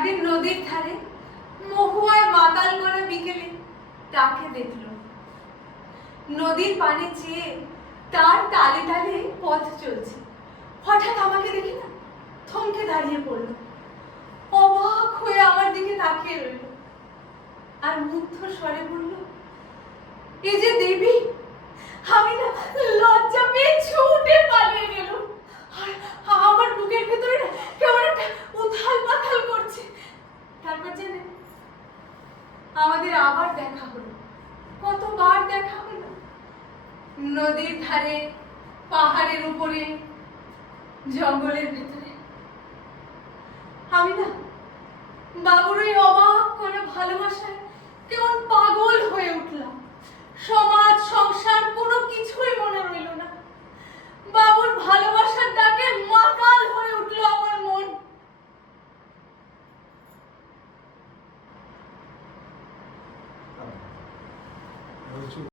একদিন নদীর ধারে মহুয়ায় মাতাল করা বিকেলে তাকে দেখল। নদীর পানে চেয়ে তার তালে তালে পথ চলছে। হঠাৎ আমাকে দেখে না থমকে দাঁড়িয়ে পড়ল, অবাক হয়ে আমার দিকে তাকিয়ে রইল, আর মুগ্ধ স্বরে বলল, এ যে দেবী। আমি না লজ্জা পেয়ে ছুটে পালিয়ে গেল। আর আমার বুকের ভেতরে না কেমন একটা উথাল পাথাল করছে। তারপর জেনে আমাদের আবার দেখা হলো, কতবার দেখা হলো, নদীর ধারে, পাহাড়ের উপরে, জঙ্গলের ভেতরে। আমি না বাবুর ওই অবাক করে ভালোবাসায় কেমন পাগল হয়ে উঠলাম। সমাজ সংসার কোনো কিছুই মনে রইল না। বাবুর ভালোবাসার ডাকে মাতাল হয়ে উঠল আমার মন।